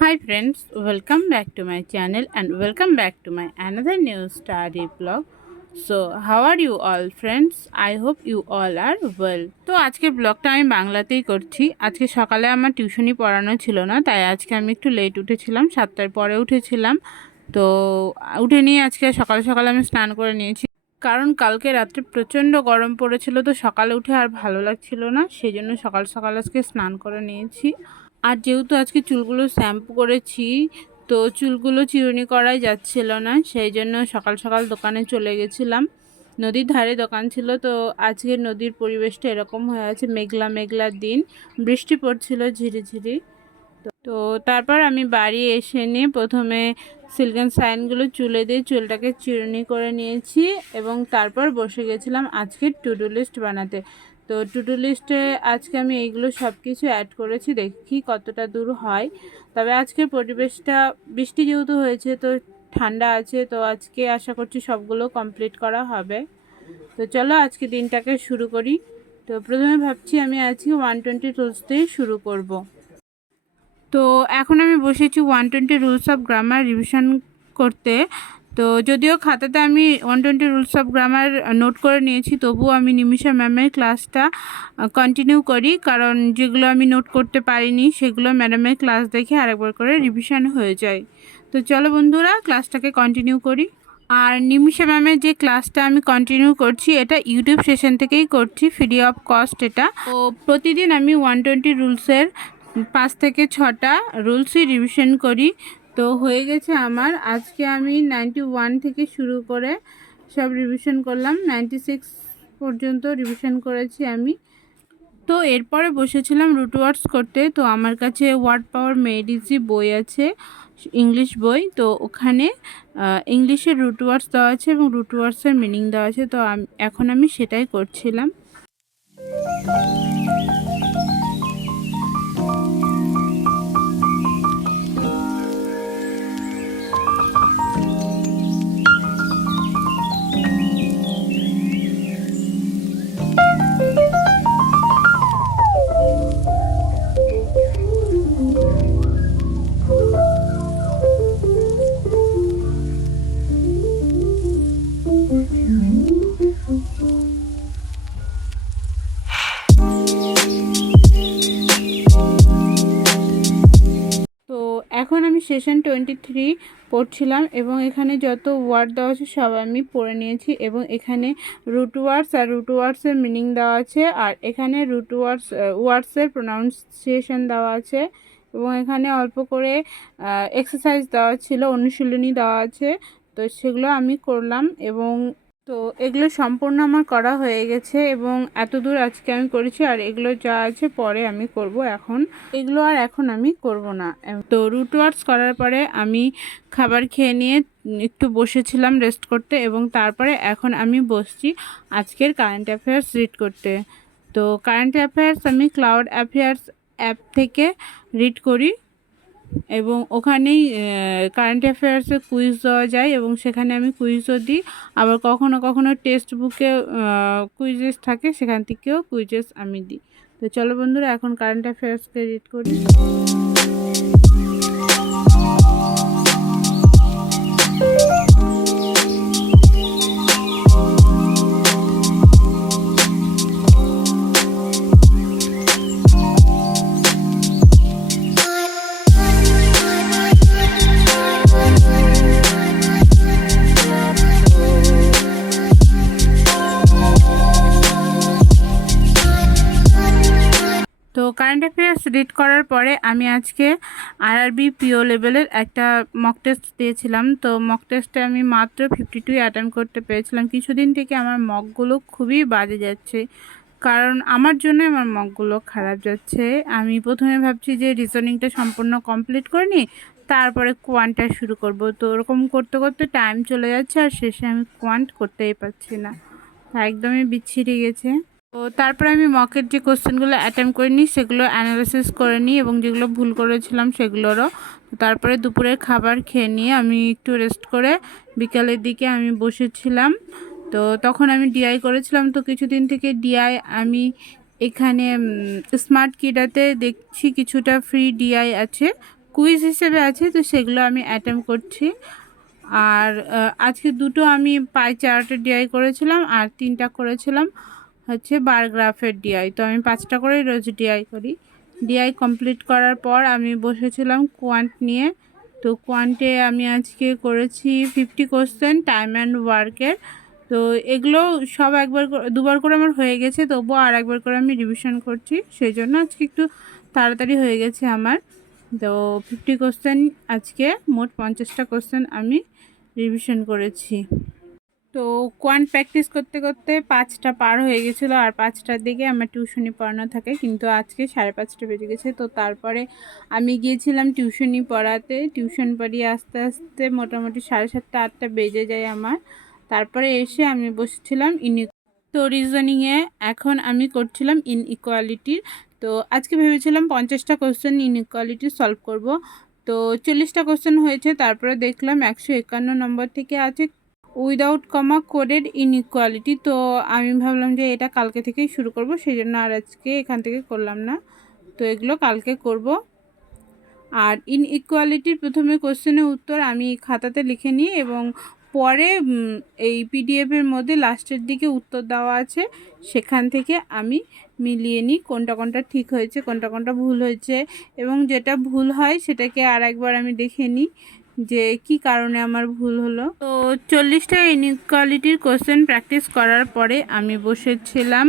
Hi friends, welcome back to my channel and welcome back to my another new study vlog. So how are you all friends? I hope you all are well. তো আজকের ব্লগটা আমি বাংলাতেই করছি। আজকে সকালে আমার টিউশনি পড়ানো ছিল না, তাই আজকে আমি একটু লেট উঠেছিলাম, 7টার পরে উঠেছিলাম। তো উঠে নিয়ে আজকে সকাল সকাল আমি স্নান করে নিয়েছি, কারণ কালকে রাত্রে প্রচণ্ড গরম পড়েছিল। তো সকালে উঠে আর ভালো লাগছিল না, সেই জন্য সকাল সকাল আজকে স্নান করে নিয়েছি। আর যেহেতু আজকে চুলগুলো শ্যাম্পু করেছি, তো চুলগুলো চিরুনি করাই যাচ্ছিল না, সেই জন্য সকাল সকাল দোকানে চলে গেছিলাম। নদীর ধারে দোকান ছিল, তো আজকে নদীর পরিবেশটা এরকম হয়ে আছে, মেঘলা মেঘলা দিন, বৃষ্টি পড়ছিল ঝিরিঝিরি। তো তারপর আমি বাড়ি এসে নিয়ে প্রথমে সিল্কেন সাইনগুলো চুলে দিয়ে চুলটাকে চিরুনি করে নিয়েছি এবং তারপর বসে গেছিলাম আজকের টু ডু লিস্ট বানাতে। তো টু ডু লিস্টে আজকে আমি এইগুলো সব কিছু অ্যাড করেছি, দেখি কতটা দূর হয়। তবে আজকের পরিবেশটা বৃষ্টি যেহেতু হয়েছে, তো ঠান্ডা আছে, তো আজকে আশা করছি সবগুলো কমপ্লিট করা হবে। তো চলো আজকে দিনটাকে শুরু করি। তো প্রথমে ভাবছি আমি আজকে 120 রুলস দিয়ে শুরু করব। তো এখন আমি বসেছি 120 রুলস অফ গ্রামার রিভিশন করতে। তো যদিও খাতাতে আমি 120 রুলস অফ গ্রামার নোট করে নিয়েছি, তবুও আমি নিমিষা ম্যামের ক্লাসটা কন্টিনিউ করি, কারণ যেগুলো আমি নোট করতে পারিনি সেগুলো ম্যাডামের ক্লাস দেখে আরেকবার করে রিভিশন হয়ে যায়। তো চলো বন্ধুরা, ক্লাসটাকে কন্টিনিউ করি। আর নিমিষা ম্যামের যে ক্লাসটা আমি কন্টিনিউ করছি, এটা ইউটিউব সেশন থেকেই করছি, ফ্রি অফ কস্ট এটা। তো প্রতিদিন আমি 120 রুলসের 5 থেকে 6টা রুলসই রিভিশন করি। তো হয়ে গেছে আমার, আজকে আমি 91 থেকে শুরু করে সব রিভিশন করলাম, 96 পর্যন্ত রিভিশন করেছি আমি। তো এরপরে বসেছিলাম রুট ওয়ার্ডস করতে। তো আমার কাছে ওয়ার্ড পাওয়ার মেড ইজি বই আছে, ইংলিশ বই। তো ওখানে ইংলিশের রুট ওয়ার্ডস দেওয়া আছে এবং রুট ওয়ার্ডসের মিনিং দেওয়া আছে। তো এখন আমি সেটাই করছিলাম। তো এখন আমি সেশন 23 পড়ছিলাম এবং এখানে যত ওয়ার্ড দেওয়া আছে সব আমি পড়ে নিয়েছি এবং এখানে রুট ওয়ার্ডস আর রুট ওয়ার্ডসের মিনিং দেওয়া আছে, আর এখানে রুট ওয়ার্ডসের প্রোনাউন্সিয়েশন দেওয়া আছে এবং এখানে অল্প করে এক্সারসাইজ দেওয়া ছিল, অনুশীলনী দেওয়া আছে। তো সেগুলো আমি করলাম এবং তো এগুলো সম্পূর্ণ আমার করা হয়ে গেছে এবং এত দূর আজকে আমি করেছি। আর এগুলো যা আছে পরে আমি করব, এগুলো আর এখন আমি করব না। তো রুট ওয়ার্ডস করার পরে আমি খাবার খেয়ে নিয়ে একটু বসেছিলাম রেস্ট করতে এবং তারপরে এখন আমি বসছি আজকের কারেন্ট অ্যাফেয়ার্স রিড করতে। তো কারেন্ট অ্যাফেয়ার্স আমি ক্লাউড অ্যাফেয়ার্স অ্যাপ থেকে রিড করি এবং ওখানেই কারেন্ট অ্যাফেয়ার্সে কুইজ দেওয়া যায় এবং সেখানে আমি কুইজও দিই। আবার কখনো কখনো টেক্সট বুকে কুইজেস থাকে, সেখান থেকেও কুইজেস আমি দিই। তো চলো বন্ধুরা, এখন কারেন্ট অ্যাফেয়ার্সকে রিড করি। তো কারেন্ট অ্যাফেয়ার্স রিড করার পরে আমি আজকে আরআরবি পিও লেভেলের একটা মক টেস্ট দিয়েছিলাম। তো মক টেস্টে আমি মাত্র 52 অ্যাটেম্প করতে পেরেছিলাম। কিছুদিন থেকে আমার মকগুলো খুবই বাজে যাচ্ছে, কারণ আমার জন্য আমার মকগুলো খারাপ যাচ্ছে। আমি প্রথমে ভাবছি যে রিজনিংটা সম্পূর্ণ কমপ্লিট করে নিই, তারপরে কোয়ান্টটা শুরু করব। তো ওরকম করতে করতে টাইম চলে যাচ্ছে আর শেষে আমি কোয়ান্ট করতেই পারছি না, একদমই বিচ্ছিরি গেছে। তো তারপরে আমি মকের যে কোশ্চেনগুলো অ্যাটেম্প করে নিই সেগুলো অ্যানালাইসিস করে নিই এবং যেগুলো ভুল করেছিলাম সেগুলোরও। তারপরে দুপুরের খাবার খেয়ে নিয়ে আমি একটু রেস্ট করে বিকালের দিকে আমি বসেছিলাম। তো তখন আমি ডিআই করেছিলাম। তো কিছুদিন থেকে ডিআই আমি এখানে স্মার্ট কিডাতে দেখছি কিছুটা ফ্রি ডিআই আছে কুইজ হিসেবে আছে, তো সেগুলো আমি অ্যাটেম্প করছি। আর আজকে দুটো আমি পাই চার্টের ডিআই করেছিলাম আর 3টা করেছিলাম হচ্ছে বার গ্রাফের ডিআই। তো আমি 5টা করেই রোজ ডিআই করি। ডিআই কমপ্লিট করার পর আমি বসেছিলাম কোয়ান্ট নিয়ে। তো কোয়ান্টে আমি আজকে করেছি 50 কোশ্চেন টাইম অ্যান্ড ওয়ার্কের। তো এগুলো সব দুবার করে আমার হয়ে গেছে, তবুও আর একবার করে আমি রিভিশন করছি, সেই জন্য আজকে একটু তাড়াতাড়ি হয়ে গেছে আমার। তো 50 কোশ্চেন আজকে মোট 50টা কোশ্চেন আমি রিভিশন করেছি। তো কোয়ান্ট প্র্যাকটিস করতে করতে 5টা পার হয়ে গেছিলো, আর 5টার দিকে আমার টিউশনি পড়ানো থাকে, কিন্তু আজকে 5:30 বেজে গেছে। তো তারপরে আমি গিয়েছিলাম টিউশনি পড়াতে। টিউশন পড়িয়ে আস্তে আস্তে মোটামুটি 7:30 8টা বেজে যায় আমার। তারপরে এসে আমি বসেছিলাম তো রিজনিংয়ে এখন আমি করছিলাম ইনইকুয়ালিটির। তো আজকে ভেবেছিলাম 50টা কোশ্চেন ইনইকুয়ালিটি সলভ করব। তো 40টা কোশ্চেন হয়েছে। তারপরে দেখলাম 151 নম্বর থেকে আছে উইদাউট কমা কোডেড ইনইকুয়ালিটি। তো আমি ভাবলাম যে এটা কালকে থেকেই শুরু করব, সেই জন্য আর আজকে এখান থেকে করলাম না। তো এগুলো কালকে করব। আর ইনইকুয়ালিটির প্রথমে কোশ্চেনের উত্তর আমি খাতাতে লিখে নিই, এবং পরে এই পিডিএফের মধ্যে লাস্টের দিকে উত্তর দেওয়া আছে, সেখান থেকে আমি মিলিয়ে নিই কোনটা কোনটা ঠিক হয়েছে, কোনটা কোনটা ভুল হয়েছে, এবং যেটা ভুল হয় সেটাকে আর একবার আমি দেখে নিই যে কি কারণে আমার ভুল হলো। তো 40টা ইনইকুয়ালিটির কোশ্চেন প্র্যাকটিস করার পরে আমি বসেছিলাম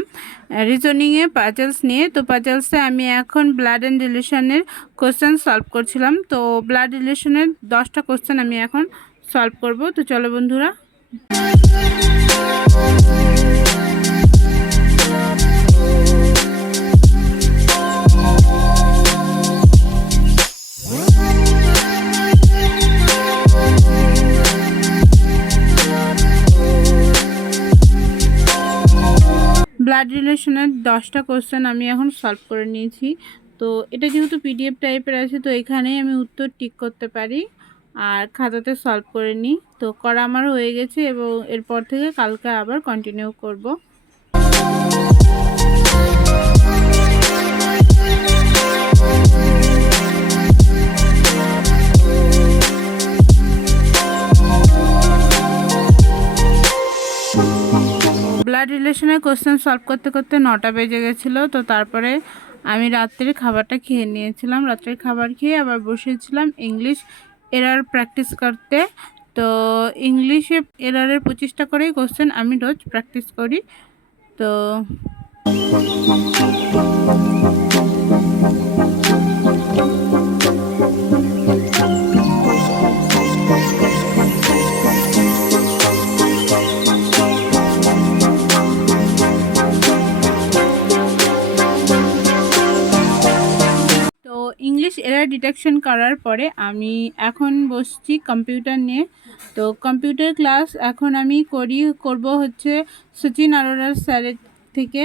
রিজনিংয়ে পাজলস নিয়ে। তো পাজলসে আমি এখন ব্লাড অ্যান্ড রিলেশনের কোশ্চেন সলভ করছিলাম। তো ব্লাড রিলেশনের 10টা কোশ্চেন আমি এখন সলভ করব। তো চলো বন্ধুরা। ব্লাড রিলেশনের 10টা কোশ্চেন আমি এখন সলভ করে নিয়েছি। তো এটা যেহেতু পিডিএফ টাইপের আছে, তো এখানেই আমি উত্তর টিক করতে পারি আর খাতাতে সলভ করে নিই। তো করা আমার হয়ে গেছে, এবং এরপর থেকে কালকে আবার কন্টিনিউ করব। ব্লাড রিলেশনের কোশ্চেন সলভ করতে করতে 9টা বেজে গেছিলো। তো তারপরে আমি রাত্রের খাবারটা খেয়ে নিয়েছিলাম। রাত্রের খাবার খেয়ে আবার বসেছিলাম ইংলিশ এরার প্র্যাকটিস করতে। তো ইংলিশে এরারের 25টা করেই কোশ্চেন আমি রোজ প্র্যাকটিস করি। তো ইংলিশ এরার ডিটেকশন করার পরে আমি এখন বসছি কম্পিউটার নিয়ে। তো কম্পিউটার ক্লাস এখন আমি করব হচ্ছে সচিন আরোরার স্যারের থেকে।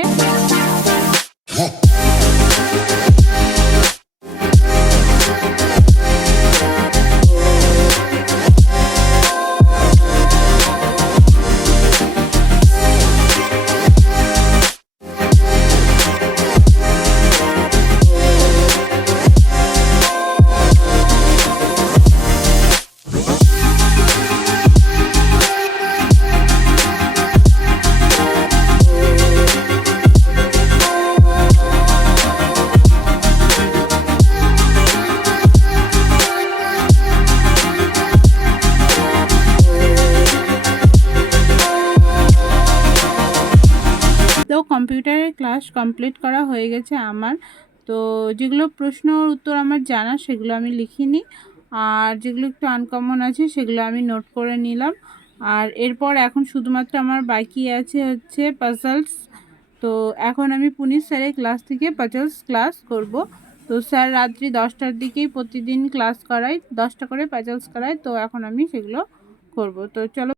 তো কম্পিউটারের ক্লাস কমপ্লিট করা হয়ে গেছে আমার। তো যেগুলো প্রশ্নর উত্তর আমার জানা সেগুলো আমি লিখিনি, আর যেগুলো একটু আনকমন আছে সেগুলো আমি নোট করে নিলাম। আর এরপর এখন শুধুমাত্র আমার বাকি আছে হচ্ছে পাজলস। তো এখন আমি পুনিশ স্যারের ক্লাস থেকে পাজলস ক্লাস করব। তো স্যার রাত্রি 10টার দিকেই প্রতিদিন ক্লাস করায়, 10টা করে পাজলস করায়। তো এখন আমি সেগুলো করব। তো চলো।